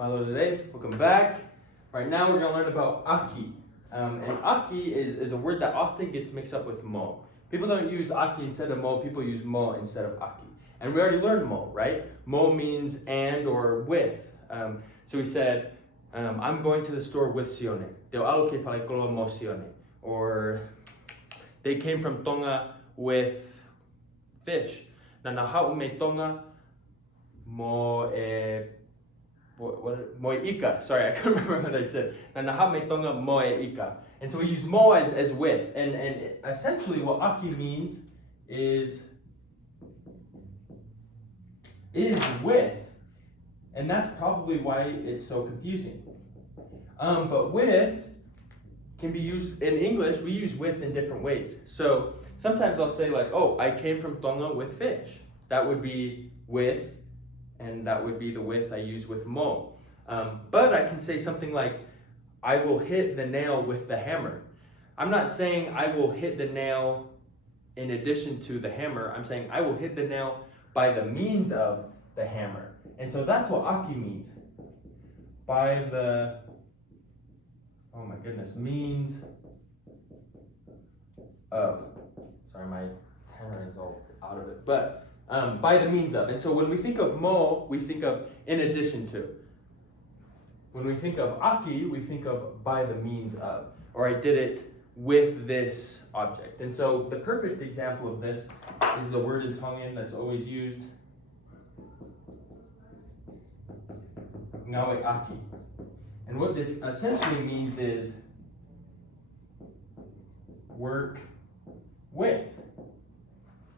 Malo today, welcome back. Right now we're going to learn about aki. And aki is a word that often gets mixed up with mo. People don't use aki instead of mo, people use mo instead of aki. And we already learned mo, right? Mo means and or with. So we said, I'm going to the store with Sione. Deu alo ke whalaikoloa mo Sione. Or they came from Tonga with fish. Na nahau me Tonga mo mo ika. Sorry, I couldn't remember what I said. Na nahau me Tonga mo ika. And so we use mo as with. And essentially what aki means is with. And that's probably why it's so confusing. But with can be used in English. We use with in different ways. So sometimes I'll say like, oh, I came from Tonga with fish. That would be with, and that would be the with I use with mo. But I can say something like, I will hit the nail with the hammer. I'm not saying I will hit the nail in addition to the hammer. I'm saying I will hit the nail by the means of the hammer. And so that's what aki means. By the, oh my goodness, means of. Sorry, my handwriting's all out of it. But by the means of. And so when we think of mo, we think of in addition to. When we think of aki, we think of by the means of. Or I did it with this object. And so the perfect example of this is the word in Tongan that's always used. Ngawe aki. And what this essentially means is work with.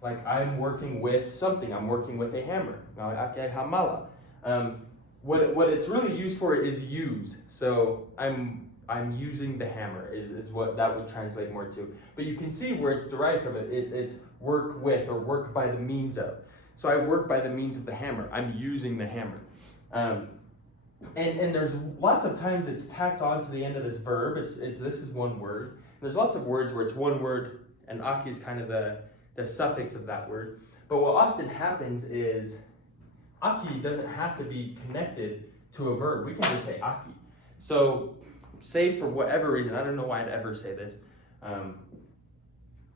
Like I'm working with something. I'm working with a hammer. Ngawe aki hamala. What it's really used for is use. So I'm using the hammer is what that would translate more to. But you can see where it's derived from it. It's work with or work by the means of. So I work by the means of the hammer. I'm using the hammer. And there's lots of times it's tacked on to the end of this verb. This is one word. There's lots of words where it's one word and aki is kind of the suffix of that word. But what often happens is aki doesn't have to be connected to a verb. We can just say aki. So say for whatever reason, I don't know why I'd ever say this.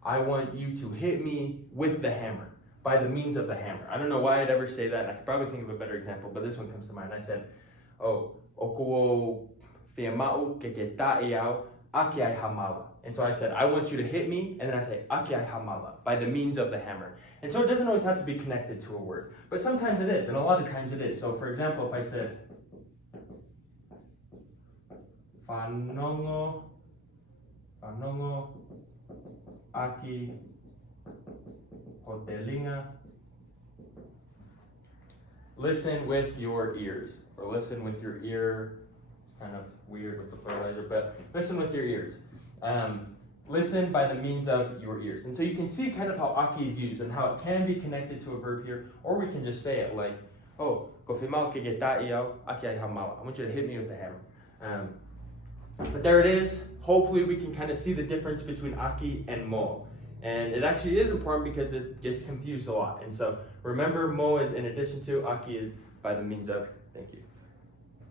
I want you to hit me with the hammer, by the means of the hammer. I don't know why I'd ever say that. I could probably think of a better example, but this one comes to mind. I said, oh, okuo fiamau ke tae au aki ai hamala. And so I said, I want you to hit me, and then I say, aki ai hamala, by the means of the hammer. And so it doesn't always have to be connected to a word, but sometimes it is, and a lot of times it is. So for example, if I said, Whanongo aki hotelinga. Listen with your ears, or listen with your ear. It's kind of weird with the pluralizer, but listen with your ears. Listen by the means of your ears. And so you can see kind of how aki is used and how it can be connected to a verb here, or we can just say it like, oh, kofimau ke tae au aki ai hamala. I want you to hit me with the hammer. But there it is. Hopefully we can kind of see the difference between aki and mo. And it actually is important because it gets confused a lot. And so remember, mo is in addition to, aki is by the means of. Thank you.